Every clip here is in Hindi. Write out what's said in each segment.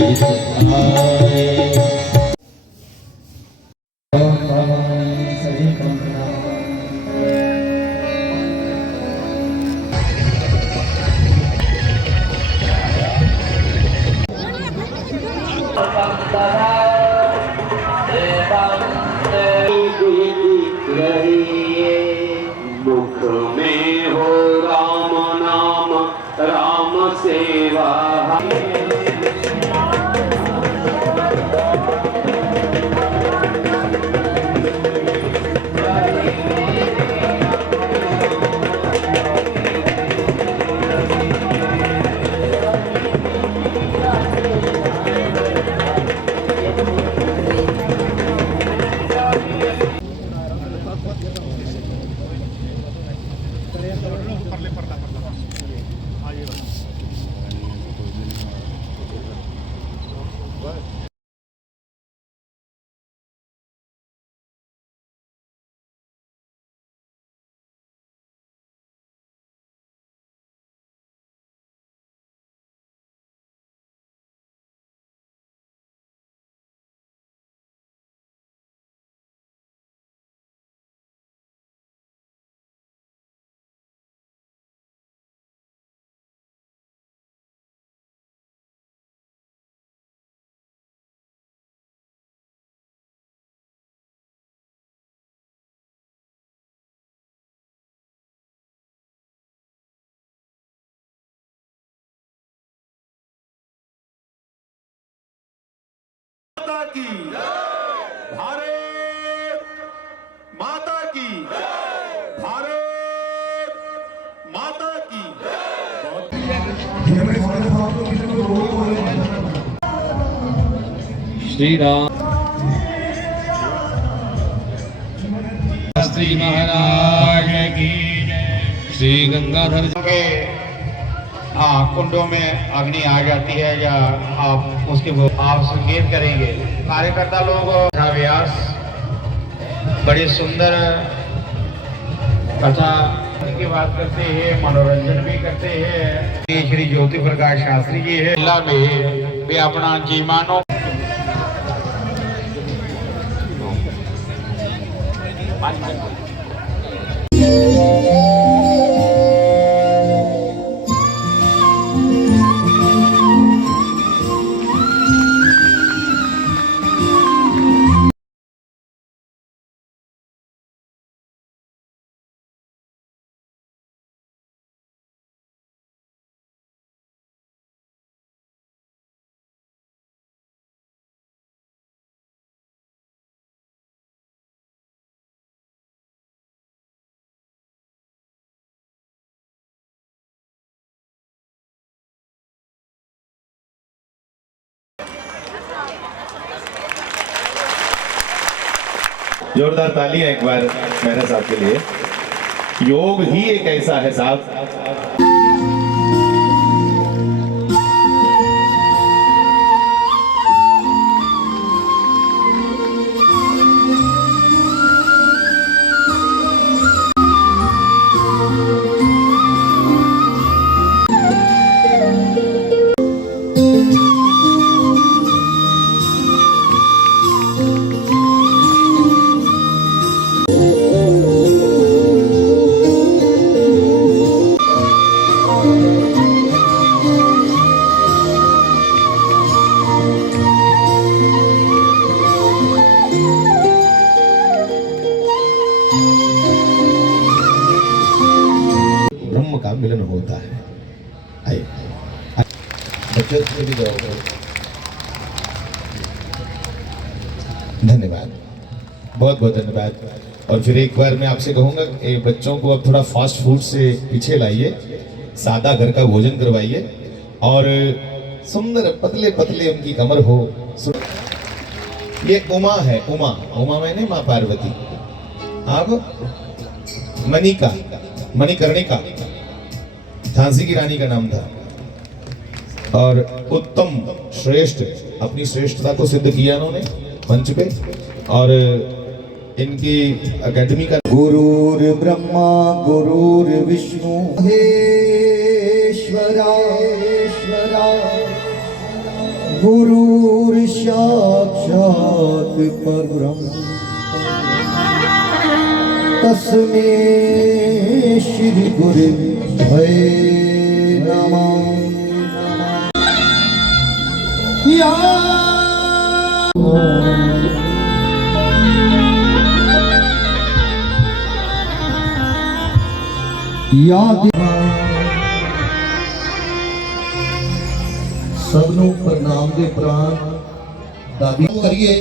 मुख में हो राम नाम, राम सेवा। की भारत माता की, भारत माता की। श्री राम श्री महाराज की जय। श्री गंगाधर के कुंडों में अग्नि आ जाती है या आप उसके आप संकेत करेंगे। कार्यकर्ता लोग व्यास बड़े सुंदर कथा की बात करते हैं, मनोरंजन भी करते हैं। श्री ज्योति प्रकाश शास्त्री जी है, वे अपना जीवानों जोरदार तालियां एक बार मेहरा साहब के लिए। योग ही एक ऐसा है साहब, ब्रह्म का मिलन होता है। आइए बच्चों भी धन्यवाद, बहुत बहुत धन्यवाद। और फिर एक बार मैं आपसे कहूंगा कि बच्चों को अब थोड़ा फास्ट फूड से पीछे लाइए, सादा घर का भोजन करवाइए और सुंदर पतले पतले उनकी कमर हो। ये उमा है, उमा, उमा मैंने माँ पार्वती। अब मणिका, मणिकर्णिका झांसी की रानी का नाम था और उत्तम श्रेष्ठ अपनी श्रेष्ठता को सिद्ध किया उन्होंने मंच पे। और इनकी एकेडमी का गुरुर् ब्रह्मा गुरुर् विष्णु महेश्वरा गुरुर् साक्षात् परब्रह्म तस्मै श्री गुरुवे नमः। या सबनों प्रणाम दे प्राण दादी करिए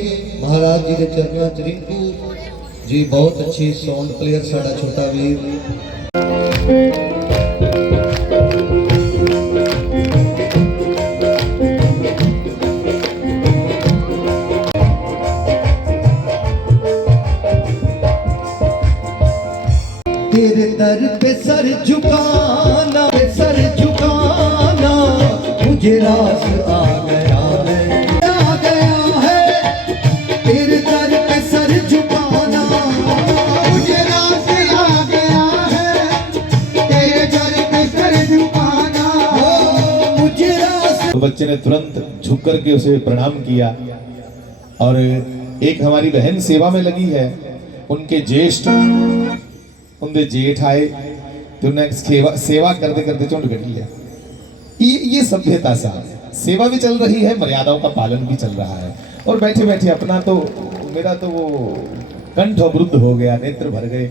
महाराज जी के चरणों च। रिंकू जी बहुत अच्छी साउंड प्लेयर साडा छोटा वीर। तेरे दर पे सर झुकाना, सर झुकाना मुझे रास आ गया है तेरे दर पे सर झुकाना मुझे रास आ गया है तेरे दर पे सर झुकाना मुझे रास। तो बच्चे ने तुरंत झुक करके उसे प्रणाम किया। और एक हमारी बहन सेवा में लगी है, उनके ज्येष्ठ उनके जेठ आए तो उन्हें सेवा करते करते चुंड कट लिया। ये सभ्यता सा सेवा भी चल रही है, मर्यादाओं का पालन भी चल रहा है। और बैठे बैठे अपना तो मेरा तो वो कंठ अवरुद्ध हो गया, नेत्र भर गए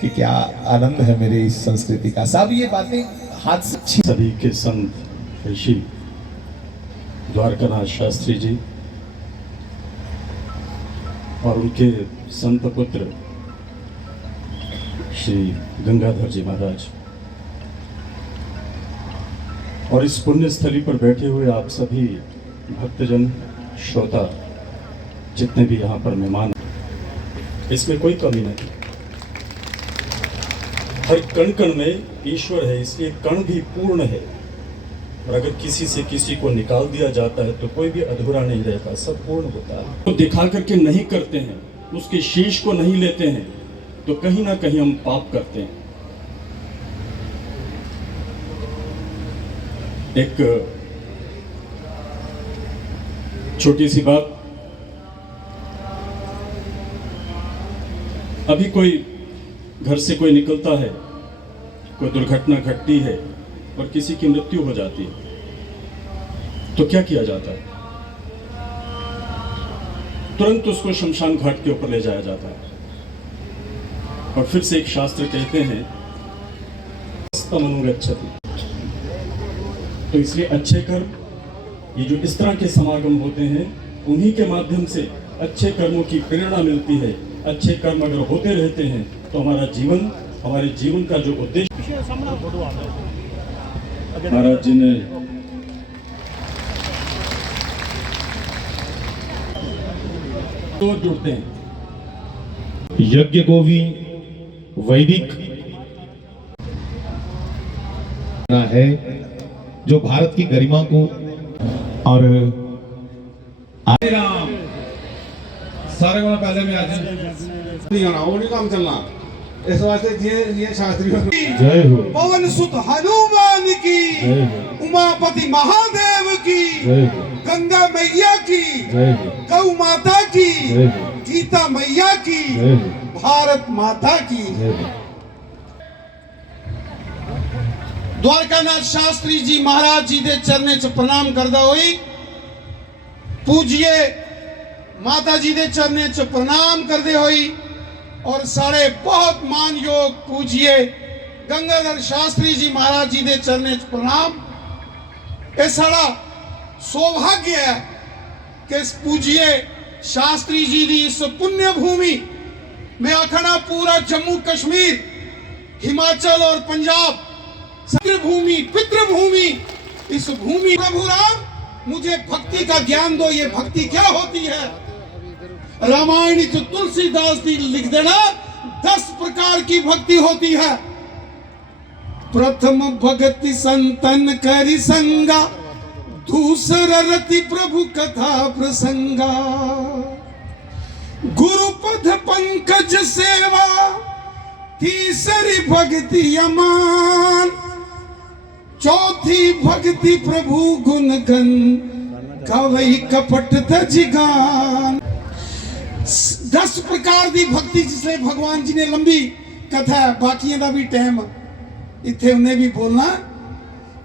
कि क्या आनंद है मेरे इस संस्कृति का। सब ये बातें हाथ से सभी के संत ऋषि द्वारकानाथ शास्त्री जी और उनके संत पुत्र श्री गंगाधर जी महाराज और इस पुण्य स्थली पर बैठे हुए आप सभी भक्तजन श्रोता जितने भी यहाँ पर मेहमान, इसमें कोई कमी नहीं। हर कण कण में ईश्वर है, इसलिए कण भी पूर्ण है। और अगर किसी से किसी को निकाल दिया जाता है तो कोई भी अधूरा नहीं रहता, सब पूर्ण होता है। तो दिखा करके नहीं करते हैं, उसके शीश को नहीं लेते हैं तो कहीं ना कहीं हम पाप करते हैं। एक छोटी सी बात, अभी कोई घर से कोई निकलता है, कोई दुर्घटना घटती है और किसी की मृत्यु हो जाती है तो क्या किया जाता है? तुरंत उसको शमशान घाट के ऊपर ले जाया जाता है। और फिर से एक शास्त्र कहते हैं स्तमनुगच्छति। तो इसलिए अच्छे कर्म, ये जो इस तरह के समागम होते हैं, उन्हीं के माध्यम से अच्छे कर्मों की प्रेरणा मिलती है। अच्छे कर्म अगर होते रहते हैं तो हमारा जीवन, हमारे जीवन का जो उद्देश्य महाराज जी ने तो जुड़ते हैं। यज्ञ को भी वैदिक है जो भारत की गरिमा को और राम सारे को पहले में आज नहीं गाना वो नहीं काम चलना इस वास्ते ये शास्त्रियों जय हो, पवन सुत हनुमान की, जय हो, उमापति महादेव की, जय हो, गंगा मैया की, जय हो, गौ माता की, जय हो, गीता मैया की, जय हो, भारत माता की। जय हो। द्वारकानाथ शास्त्री जी महाराज जी दे चरने च प्रणाम करदा होई, पूजिए माता जी दे चरने च प्रणाम करदे होई और सारे बहुत मान योग पूजिए गंगाधर शास्त्री जी महाराज जी दे चरने च प्रणाम। ये साड़ा सौभाग्य है कि इस पूजिए शास्त्री जी दी इस पुण्य भूमि में आखना पूरा जम्मू कश्मीर, हिमाचल और पंजाब पितृभूमि, इस भूमि प्रभु राम मुझे भक्ति का ज्ञान दो। ये भक्ति क्या होती है? रामायण तुलसीदास जी लिख देना 10 प्रकार की भक्ति होती है। प्रथम भक्ति संतन करि संगा, दूसरा रति प्रभु कथा प्रसंगा, गुरुपद पंकज सेवा, तीसरी भक्ति अमान, चौथी भक्ति प्रभु गुण गण, गावई कपट ते जिगान 10 प्रकार दी भक्ति जिसले भगवान जी ने लंबी कथा है बाकियां दा भी टाइम इत्थे उन्हें भी बोलना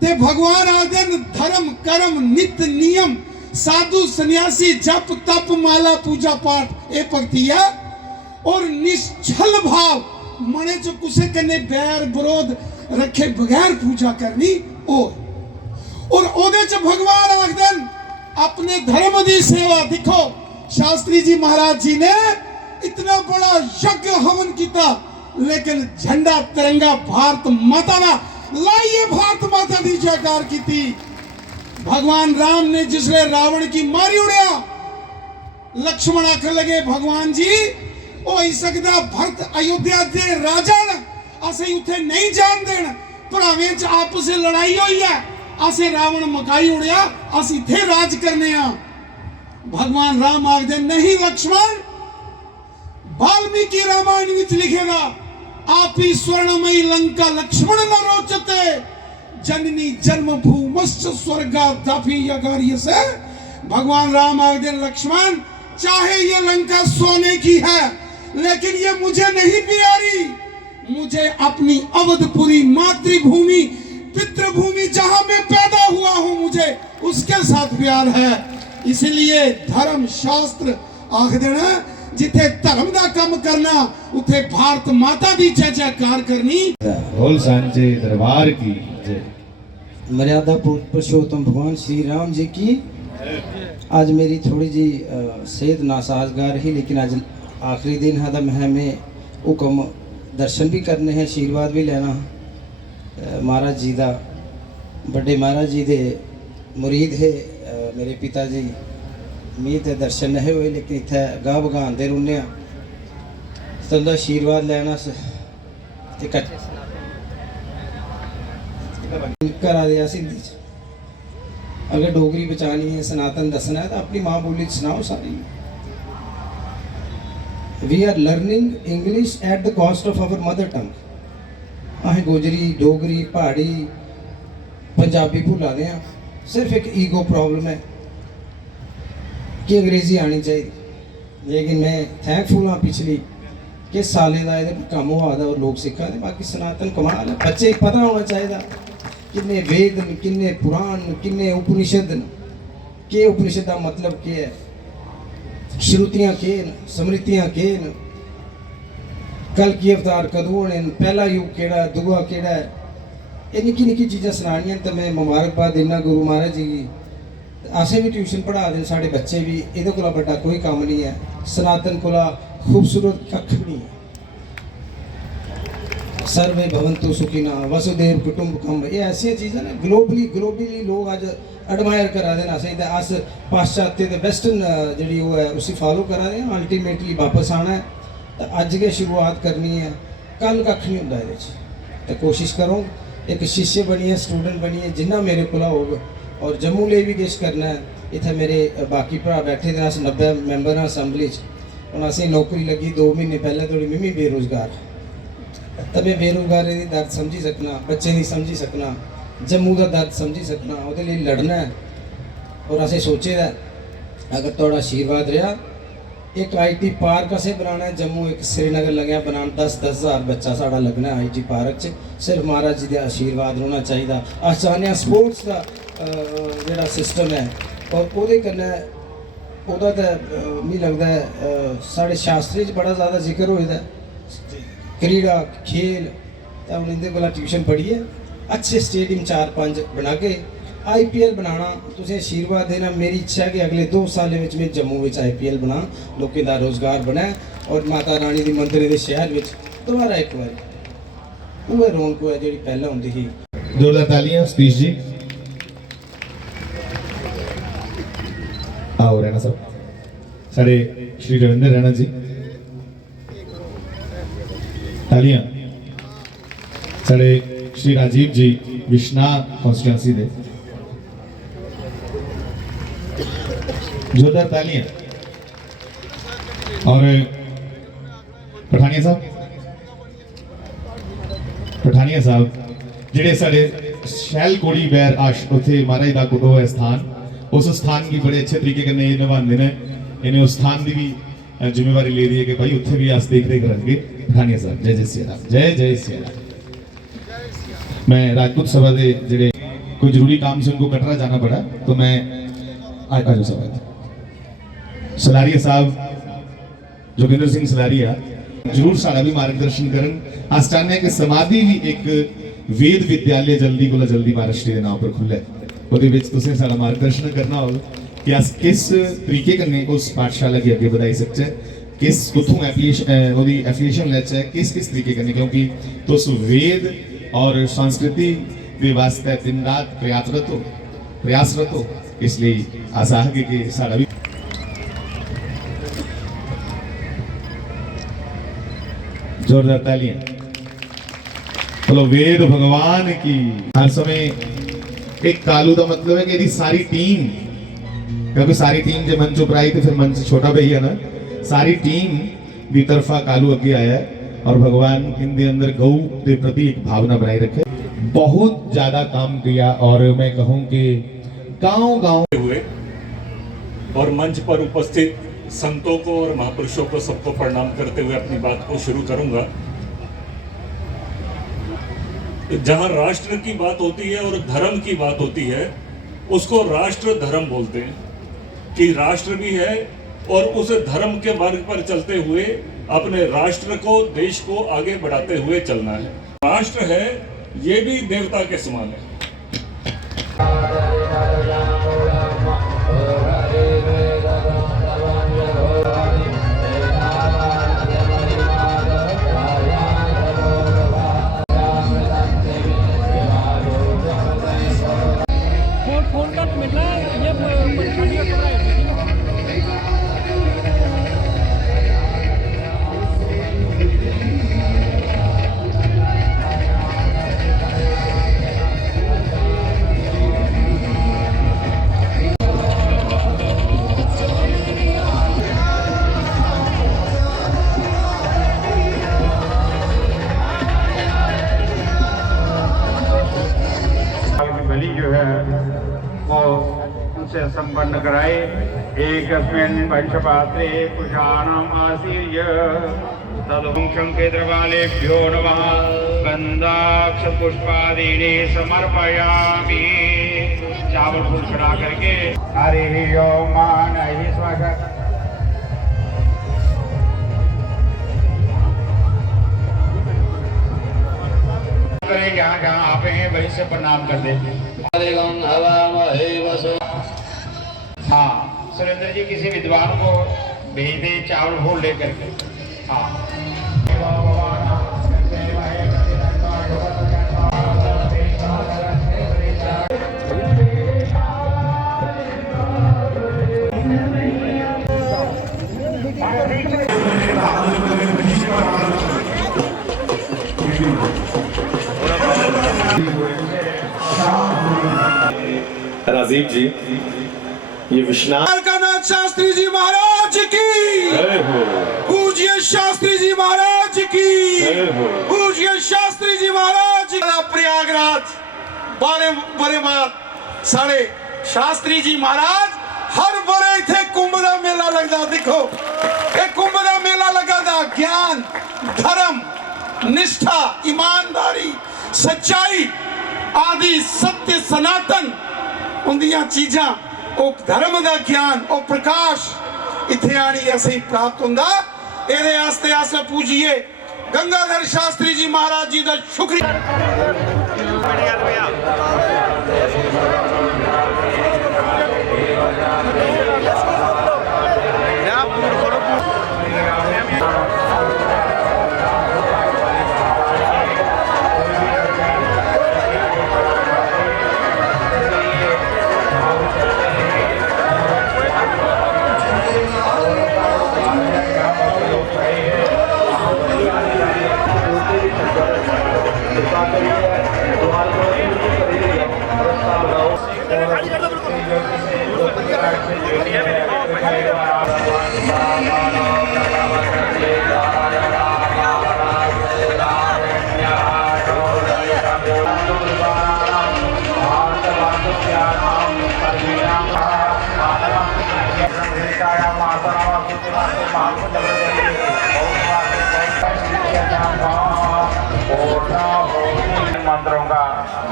ते भगवान आखदे धर्म कर्म नित नियम साधु सन्यासी जप तप माला पूजा पाठ ये भक्ति है और निश्चल भाव मने च कुसे कन्ने बैर विरोध रखे बगैर पूजा करनी ओ और ओदे च भगवान आखदे अपने धर्म दी सेवा दिखो शास्त्री जी महाराज जी ने इतना बड़ा यज्ञ हवन किया लेकिन झंडा तिरंगा भारत माता का लाइए भारत माता की जयकार की थी। भगवान राम ने जिसले रावण की मारी उड़िया लक्ष्मण आखन लगे भगवान जी ओ ही सकदा भरत अयोध्या दे राजा ने असे उथे नहीं जान देन भरावें च आपस में लड़ाई हुई है असे रावण मकाई उड़िया अस इथे राज करने आ। भगवान राम आखदे नहीं लक्ष्मण वाल्मीकि रामायण विच लिखेगा आप ही स्वर्णमयी लंका लक्ष्मण न रोचते जननी जन्म भूमश्च स्वर्गादापि यगार्य से। भगवान राम आखदे लक्ष्मण चाहे ये लंका सोने की है लेकिन ये मुझे नहीं प्यारी मुझे अपनी अवधपुरी मातृभूमि पितृभूमि जहां मैं पैदा हुआ हूं मुझे उसके साथ प्यार है। इसलिए धर्म शास्त्र आखदे ना जिथे धर्म दा काम करना उथे भारत माता दी जय जयकार करनी। बोल सांचे दरबार की जय। मर्यादा पुरुषोत्तम भगवान श्री राम जी की। आज मेरी थोड़ी जी सेहत नासाजगार रही लेकिन आज आखिरी दिन है तो मैं हुक्म दर्शन भी करने हैं आशीर्वाद भी लेना महाराज जी का बड़े महाराज जी दे मुरीद है मेरे पिता जी मीत दर्शन नहीं हुए लेकिन इतने गाह बगानते रौने तुंदा आशीर्वाद लैना करा दिया सिंधी च अगर डोगरी बचानी है सनातन दसना है तो अपनी माँ बोली सुनाओ सारी। We are learning English at the cost of our mother tongue. असें गोजरी डोगरी पहाड़ी पंजाबी भुला दे सिर्फ एक ईगो प्रॉब्लम है कि अंग्रेजी आनी चाहिए लेकिन मैं थैंकफुल हाँ पिछली कि सालें का ये कम हुआ और लोग सिखा दे बाकी सनातन कमाल है बच्चे पता होना चाहिए किन्ने वेद न किन्ने पुराण किन्ने उपनिषद न के उपनिषद का मतलब क्या है श्रुतियाँ के न स्मृतियाँ के न कल की अवतार कदों ने पहला युग केड़ा दूआ केड़ा है ये निक्की निक्की चीज़ां सुनानियां तो मैं मुबारकबाद देना गुरु महाराज जी की। असें भी ट्यूशन पढ़ा दें साढ़े बच्चे भी ये कोला बड़ा कोई काम नहीं है सनातन कोला खूबसूरत कख नहीं है। सर्वे भवंतु सुखिना वसुदेव कुटुंबकम ये ऐसी चीज़ें ना ग्लोबली लोग आज एडमायर करा देना सही तो अस पाश्चात्य ते वेस्टर्न जी वो है उसी फॉलो करा दे अल्टीमेटली वापस आना है तो अज के शुरुआत करनी है कल कख नहीं होंदा इहदे च तो कोशिश करो एक शिष्य बनिए स्टूडेंट बनिए जिन्ना मेरे कोला होग और जम्मू ले भी किश करना है इत्थे मेरे बाकी भरा बैठे थे अस 90 मैंबर हाँ असैम्बली हूँ असें नौकरी लगी 2 महीने पहले थोड़ी मिमी बेरोजगार तो मैं बेरोजगारी की दर्द समझी सकना बच्चे की समझी सकना जम्मू का दर्द समझी सकना वो लड़ना है और असें सोचे दा अगर थोड़ा आशीर्वाद रहा एक IT पार्क असें बनाना है जम्मू एक श्रीनगर लग्या बनाना 10-10 हज़ार बच्चा साड़ा लगना है IT पार्क च सिर्फ महाराज जी का आशीर्वाद होना चाहिए। अस चाहते स्पोर्ट्स का जोड़ा सिस्टम है और वो कन्नै ओह्दा ते मिगी लगता है साढ़े शास्त्रें च बड़ा ज़्यादा जिक्र होए दा क्रीड़ा खेल तो हम इंदे कोला ट्यूशन पढ़िए अच्छे स्टेडियम 4-5 बनागे IPL बनाना तुसें आशीर्वाद देना मेरी इच्छा है कि अगले 2 सालों में मैं जम्मू में IPL बना लोगों का रोजगार बना और माता रानी दी मंदिर के शहर में दोबारा एक बार वो रौनक है जी पहले होंगी थी। जोरदार तालियां सतीश जी। आओ रैना साहब साढ़े श्री रविंद्र रैना जी तालियां साढ़े श्री राजीव जी विश्वनाथ कॉन्स्टिट्यूंसी दे जोरदार तालियां और पठानिया साहब जिहड़े साढ़े शैल कोड़ी बैर आश उथे महाराज दा गुरु है स्थान उस स्थान की बड़े अच्छे तरीके कन्नै ये निभांदे ने इन्हें उस स्थान की भी जिम्मेवारी ले दी है कि भाई उत्थे भी अस देख रेख रखेंगे। पठानिया साहब जय जय सिया राम, जय जय सिया राम। मैं राजपूत सभा के जेडे कोई जरूरी काम से उनको कटरा जाना पड़ा तो मैं आज सभा सलारिया साहब जोगिंदर सिंह सलारिया जरूर साड़ा भी मार्गदर्शन करन। अस चाहते हैं कि समाधि भी एक वेद विद्यालय जल्दी को जल्दी महाराष्ट्र के नाम पर खुले ਉਹਦੇ ਵਿੱਚ ਤੁਸੀਂ ਸਾਡਾ ਮਾਰਗਦਰਸ਼ਨ ਕਰਨਾ ਹੋਵੇ ਕਿ ਅਸ ਕਿਸ ਤਰੀਕੇ ਕन्नै उस पाठशाला की अगे बढ़ाई सकते किस कुथों ਉਹਦੀ ਐਫੀਲੀਏਸ਼ਨ ਲੈ ਚਾਹੇ किस तरीके कन्नै क्योंकि तुस वेद और संस्कृति के वास्ते दिन रात प्रयासरत हो इसलिए आशा है कि साड़ा भी जोरदार तालियां। चलो वेद भगवान की हर समय एक कालू का मतलब है कि यदि सारी टीम क्योंकि सारी टीम जब मंच उपर आई तो फिर मंच छोटा भैया ना सारी टीम की तरफा कालू अगे आया है और भगवान इनके अंदर गौ के प्रति एक भावना बनाई रखे। बहुत ज्यादा काम किया और मैं कहूं कि गांव हुए और मंच पर उपस्थित संतों को और महापुरुषों को सबको प्रणाम करते हुए अपनी बात को शुरू करूंगा। जहां राष्ट्र की बात होती है और धर्म की बात होती है उसको राष्ट्र धर्म बोलते हैं कि राष्ट्र भी है और उस धर्म के मार्ग पर चलते हुए अपने राष्ट्र को देश को आगे बढ़ाते हुए चलना है। राष्ट्र है ये भी देवता के समान है। बलि जो है वो उनसे संपन्न कराए। एकस्मिन् पंचपात्रे कुशानाम् आसीर्य तदुंशं केन्द्रवालेभ्यो नमः गन्धाक्ष पुष्पादीनि समर्पयामि। चावल फूल चढ़ा करके हरि ओम नहीं स्वागत जहाँ जहाँ आप हैं वहीं से प्रणाम कर देंगे। हाँ सुरेंद्र जी किसी विद्वान को भेज दे चावल फूल लेकर के। हाँ राजीव जी ये विश्वनाथ द्वारकानाथ शास्त्री जी महाराज की पूज्य शास्त्री जी महाराज की पूज्य शास्त्री जी महाराज प्रयागराज बारे बड़े बात साढ़े शास्त्री जी महाराज हर बड़े इथे कुंभ का मेला लगता। देखो ये कुंभ का मेला लगा था ज्ञान धर्म निष्ठा ईमानदारी सच्चाई आदि सत्य सनातन उन्दियां चीजा ओ धर्म का ज्ञान ओ प्रकाश इथे आनी ऐसे ही प्राप्त होंदा। एदे आस्ते आस्ते पूजिए गंगाधर शास्त्री जी महाराज जी का शुक्रिया।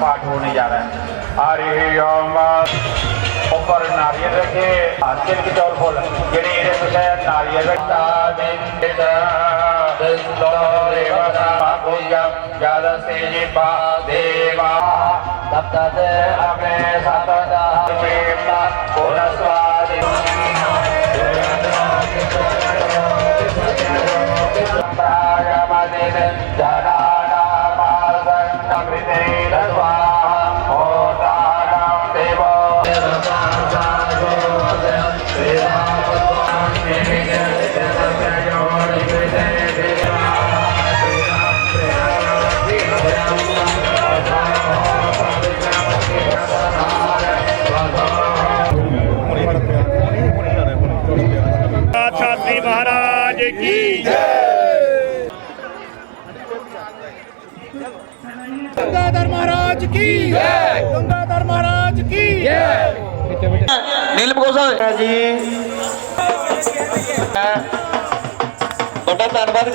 पाठ होने जा रहा है। हरि ओम। ऊपर नारियल रखे, तिल की चौल फुल जेडे इहदे पिछे नारियल रखता देवा तब तक अपने सतदा शास्त्री महाराज की गंगाधर महाराज की गंगाधर महाराज की नीलम गोसा जी बड़ा धन्यवाद।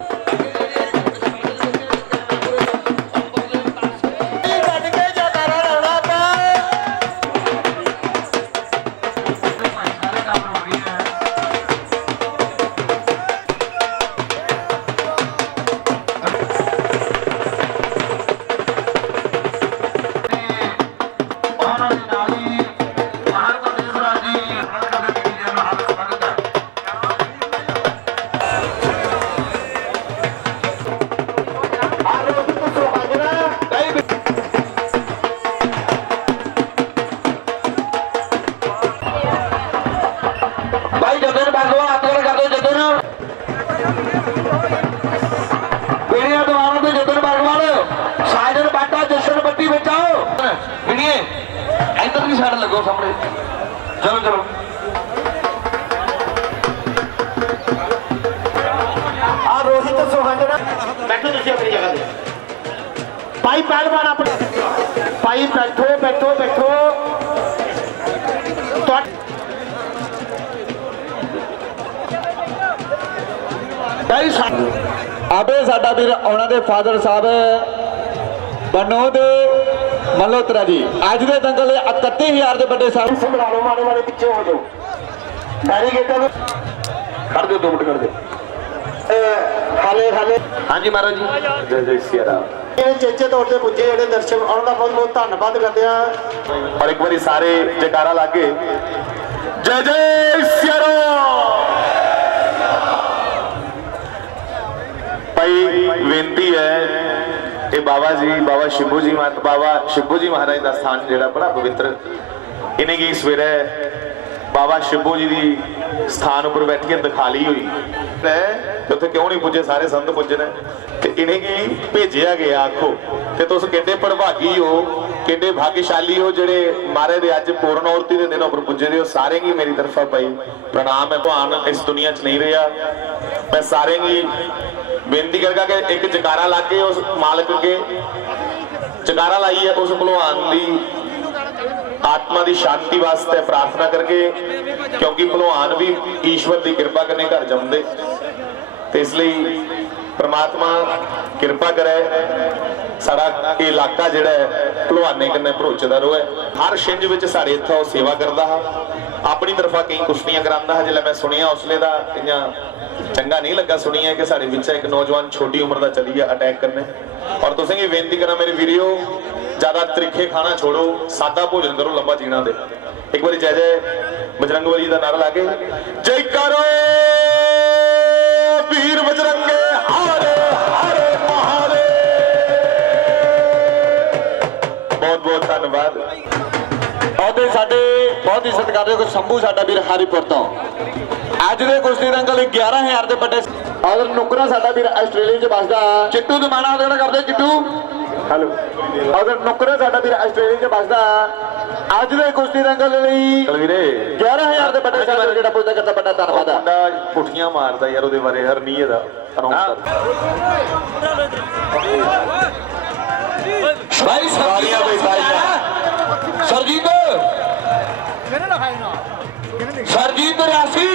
भाई जतन बागवा हाथ वाला कर दो जतन पीढ़िया दोबारा तो जतन बागवाल साजन बाटा जशन बट्टी बचाओ पीढ़िए इधर की साइड लगो सामने चलो चलो आ रोहित सोहंजना बैठो तुम अपनी जगह पे भाई पहलवान अपने भाई बैठो बैठो बैठो आबे साडा वीर उन्हां दे फादर साहब बनोद मल्होत्रा जी अज दे दंगल 31,000 दे बड़े साहब संभला लो मारे मारे पीछे हो जाओ बैरीगेटां कर दो 2 मिनट कर दो हाले हाले हाँ जी महाराज जी जय जय सिया राम चेचे तौर पर पुजे ਜਿਹੜੇ ਦਰਸ਼ਕ ਉਹਨਾਂ ਦਾ ਬਹੁਤ ਬਹੁਤ ਧੰਨਵਾਦ ਕਰਦੇ ਆ और एक बारी सारे जयकारा लागे जय जय सिया राम भाई बेनती है ये बाबा जी बाबा शिबू जी बाबा शिबू जी महाराज का स्थान जो बड़ा पवित्र इन्हें की सवेरे बाबा शिबू जी की स्थान उपर बैठ के दिखाली हुई तो उत्थे क्यों नहीं पुजे सारे संत पुजे ने इन्हें की भेजा गया आखो तो तुस किड्डे भड़भागी हो किड्डे भाग्यशाली हो जेडे महाराज दे अज पूर्ण औरती के दिन उपर पुजे दे हो सारे की मेरी तरफा भाई प्रणाम है भगवान इस दुनिया च नहीं रहा मैं सारे की बेनती करगा कि एक जकारा ला के उस मालिक के जकारा लाइए उस भलवान की आत्मा की शांति वास्ते प्रार्थना करके क्योंकि भलवान भी ईश्वर की कृपा करने घर जमदे तो इसलिए परमात्मा कृपा करे साड़ा इलाका जिहड़ा है भलवाने कन्नै भरोचदा रहे हर छिंज विच साडे इत्थों सेवा करदा हा अपनी तरफा कई कुश्तियां करांदा हा जिल्लै मैं सुनिया उसले दा इयां चंगा नहीं लगा सुनिया कि साडे विच एक नौजवान छोटी उम्र का चली गया अटैक करने और तुसीं ये बेनती करा मेरे वीडियो ज्यादा त्रिखे खाना छोड़ो सादा भोजन करो लंबा जीना दे एक बार जय जय बजरंगबली का नारा लागे जय करो वीर बजरंगे हारे हारे महारे बहुत बहुत धन्यवाद और साडे बहुत ही सत्कारयोग शंभू साडा वीर हरिपुर तो अज दे कुश्ती दंगल 11,000 के बड़े और नुकरा साडा वीर आस्ट्रेलिया च बसदा चिट्टू दमाना जेड़ा करदे चिट्टू हेलो और नुकरा साडा वीर आस्ट्रेलिया च बसदा अज दे कुश्ती दंगल लई वीरे 11,000 के बड़े साडा जेड़ा पुੱਜਦਾ करदा बड़ा धन्यवाद मुंडा पुठियां मारदा यार ओदे बारे हरनीय दा भाई सारियां सरजीत सरजीत रियासी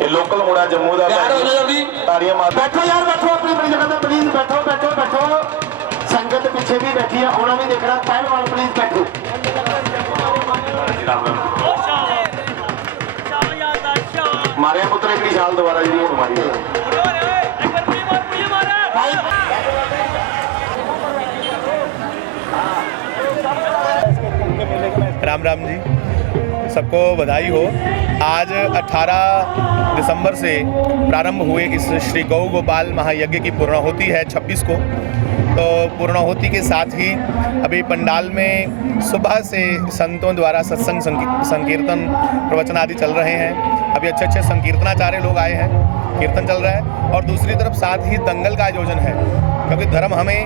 ये लोकल मुड़ा जम्मू का ताड़ियां मार बैठो यार बैठो अपनी अपनी जगह पे प्लीज बैठो बैठो बैठो संगत ਪਿੱਛੇ ਵੀ ਬੈਠੀ ਆ ਉਹਨਾਂ ਵੀ ਦੇਖਣਾ ਪਹਿਲਵਾਨ ਪਲੀਜ਼ ਬੈਠੋ ਮਾਰਿਆ ਪੁੱਤਰ ਇੱਕ ਨਿਸ਼ਾਨ ਦੁਬਾਰਾ ਜਿਹੜੀ ਹੁਣ ਮਾਰੀ राम राम जी, सबको बधाई हो। आज 18 दिसंबर से प्रारंभ हुए इस श्री गौ गोपाल महायज्ञ की पूर्णाहुति है 26 को। तो पूर्णाहुति के साथ ही अभी पंडाल में सुबह से संतों द्वारा सत्संग संकीर्तन प्रवचन आदि चल रहे हैं। अभी अच्छे अच्छे संकीर्तनाचार्य लोग आए हैं, कीर्तन चल रहा है। और दूसरी तरफ साथ ही दंगल का आयोजन है, क्योंकि धर्म हमें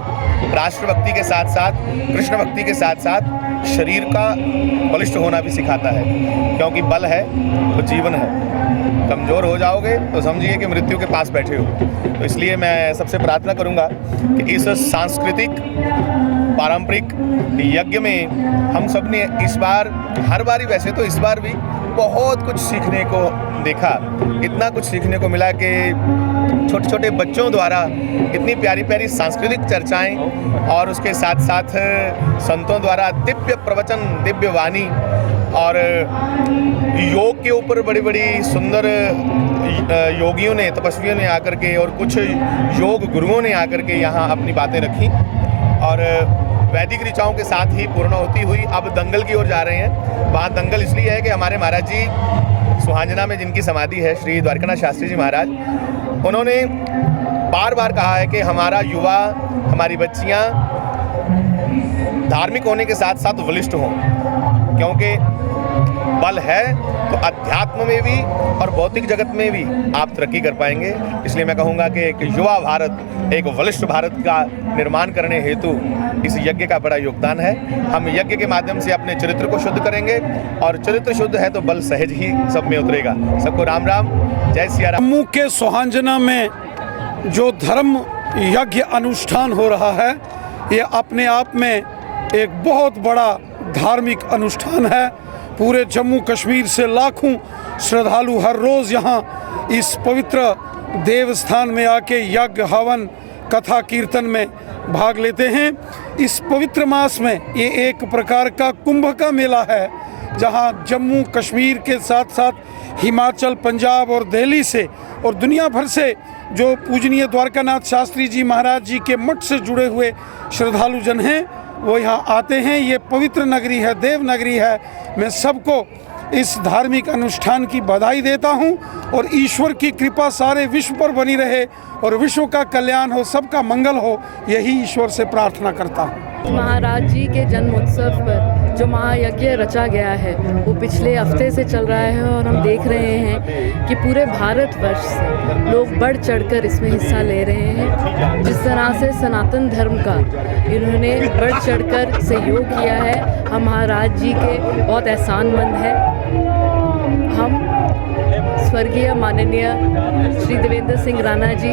राष्ट्रभक्ति के साथ साथ कृष्ण भक्ति के साथ साथ शरीर का बलिष्ठ होना भी सिखाता है, क्योंकि बल है तो जीवन है। कमज़ोर हो जाओगे तो समझिए कि मृत्यु के पास बैठे हो। तो इसलिए मैं सबसे प्रार्थना करूंगा कि इस सांस्कृतिक पारंपरिक यज्ञ में हम सब ने इस बार, हर बारी वैसे तो इस बार भी बहुत कुछ सीखने को देखा। इतना कुछ सीखने को मिला कि छोटे छोटे बच्चों द्वारा इतनी प्यारी प्यारी सांस्कृतिक चर्चाएं और उसके साथ साथ संतों द्वारा दिव्य प्रवचन, दिव्य वाणी और योग के ऊपर बड़ी बड़ी सुंदर योगियों ने, तपस्वियों ने आकर के और कुछ योग गुरुओं ने आकर के यहाँ अपनी बातें रखी और वैदिक ऋचाओं के साथ ही पूर्णाहुति हुई। अब दंगल की ओर जा रहे हैं। वहाँ दंगल इसलिए है कि हमारे महाराज जी सुहांजना में जिनकी समाधि है, श्री द्वारकानाथ शास्त्री जी महाराज, उन्होंने बार बार कहा है कि हमारा युवा, हमारी बच्चियाँ धार्मिक होने के साथ साथ बलिष्ठ हों, क्योंकि बल है तो अध्यात्म में भी और भौतिक जगत में भी आप तरक्की कर पाएंगे। इसलिए मैं कहूँगा कि एक युवा भारत, एक बलिष्ठ भारत का निर्माण करने हेतु इस यज्ञ का बड़ा योगदान है। हम यज्ञ के माध्यम से अपने चरित्र को शुद्ध करेंगे और चरित्र शुद्ध है तो बल सहज ही सब में उतरेगा। सबको राम राम, जय सिया राम। जम्मू के सुहांजना में जो धर्म यज्ञ अनुष्ठान हो रहा है, ये अपने आप में एक बहुत बड़ा धार्मिक अनुष्ठान है। पूरे जम्मू कश्मीर से लाखों श्रद्धालु हर रोज़ यहाँ इस पवित्र देवस्थान में आके यज्ञ, हवन, कथा, कीर्तन में भाग लेते हैं। इस पवित्र मास में ये एक प्रकार का कुंभ का मेला है, जहाँ जम्मू कश्मीर के साथ साथ हिमाचल, पंजाब और दिल्ली से और दुनिया भर से जो पूजनीय द्वारकानाथ शास्त्री जी महाराज जी के मठ से जुड़े हुए श्रद्धालु जन हैं, वो यहाँ आते हैं। ये पवित्र नगरी है, देव नगरी है। मैं सबको इस धार्मिक अनुष्ठान की बधाई देता हूँ और ईश्वर की कृपा सारे विश्व पर बनी रहे और विश्व का कल्याण हो, सबका मंगल हो, यही ईश्वर से प्रार्थना करता हूँ। महाराज जी के जन्मोत्सव पर जो महायज्ञ रचा गया है वो पिछले हफ्ते से चल रहा है और हम देख रहे हैं कि पूरे भारतवर्ष से लोग बढ़ चढ़कर इसमें हिस्सा ले रहे हैं। जिस तरह से सनातन धर्म का इन्होंने बढ़ चढ़कर सहयोग किया है, हम महाराज जी के बहुत एहसानमंद हैं। हम स्वर्गीय माननीय श्री देवेंद्र सिंह राणा जी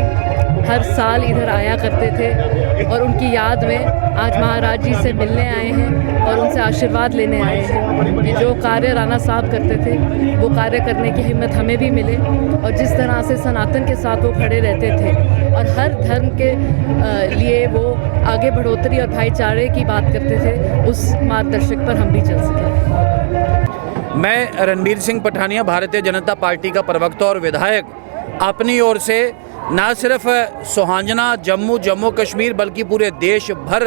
हर साल इधर आया करते थे और उनकी याद में आज महाराज जी से मिलने आए हैं और उनसे आशीर्वाद लेने आए हैं कि जो कार्य राणा साहब करते थे वो कार्य करने की हिम्मत हमें भी मिले और जिस तरह से सनातन के साथ वो खड़े रहते थे और हर धर्म के लिए वो आगे बढ़ोतरी और भाईचारे की बात करते थे, उस मार्गदर्शक पर हम भी चल सकें। मैं रणबीर सिंह पठानिया, भारतीय जनता पार्टी का प्रवक्ता और विधायक, अपनी ओर से न सिर्फ सुहांजना, जम्मू कश्मीर बल्कि पूरे देश भर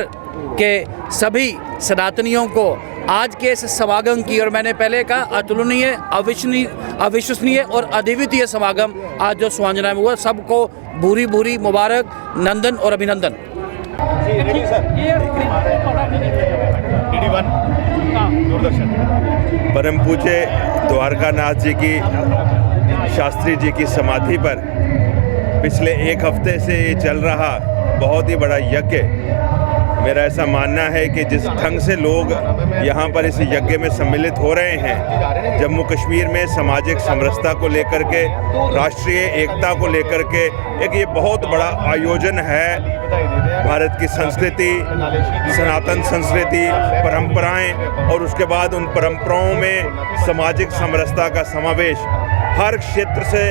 के सभी सनातनियों को आज के इस समागम की, और मैंने पहले कहा अतुलनीय, अविश्वसनीय और अद्वितीय समागम आज जो सुहांजना में हुआ, सबको भूरी भूरी मुबारक, नंदन और अभिनंदन। परम पूज्य द्वारकानाथ जी की, शास्त्री जी की समाधि पर पिछले एक हफ्ते से ये चल रहा बहुत ही बड़ा यज्ञ, मेरा ऐसा मानना है कि जिस ढंग से लोग यहाँ पर इस यज्ञ में सम्मिलित हो रहे हैं, जम्मू कश्मीर में सामाजिक समरसता को लेकर के, राष्ट्रीय एकता को लेकर के एक ये बहुत बड़ा आयोजन है। भारत की संस्कृति, सनातन संस्कृति, परंपराएं और उसके बाद उन परंपराओं में सामाजिक समरसता का समावेश, हर क्षेत्र से,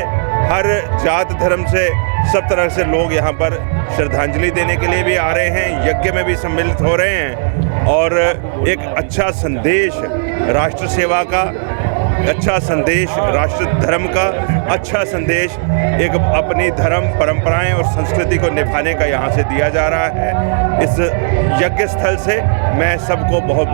हर जात धर्म से, सब तरह से लोग यहाँ पर श्रद्धांजलि देने के लिए भी आ रहे हैं, यज्ञ में भी सम्मिलित हो रहे हैं और एक अच्छा संदेश राष्ट्र सेवा का, अच्छा संदेश राष्ट्र धर्म का, अच्छा संदेश एक अपनी धर्म परंपराएं और संस्कृति को निभाने का यहाँ से दिया जा रहा है। इस यज्ञ स्थल से मैं सबको बहुत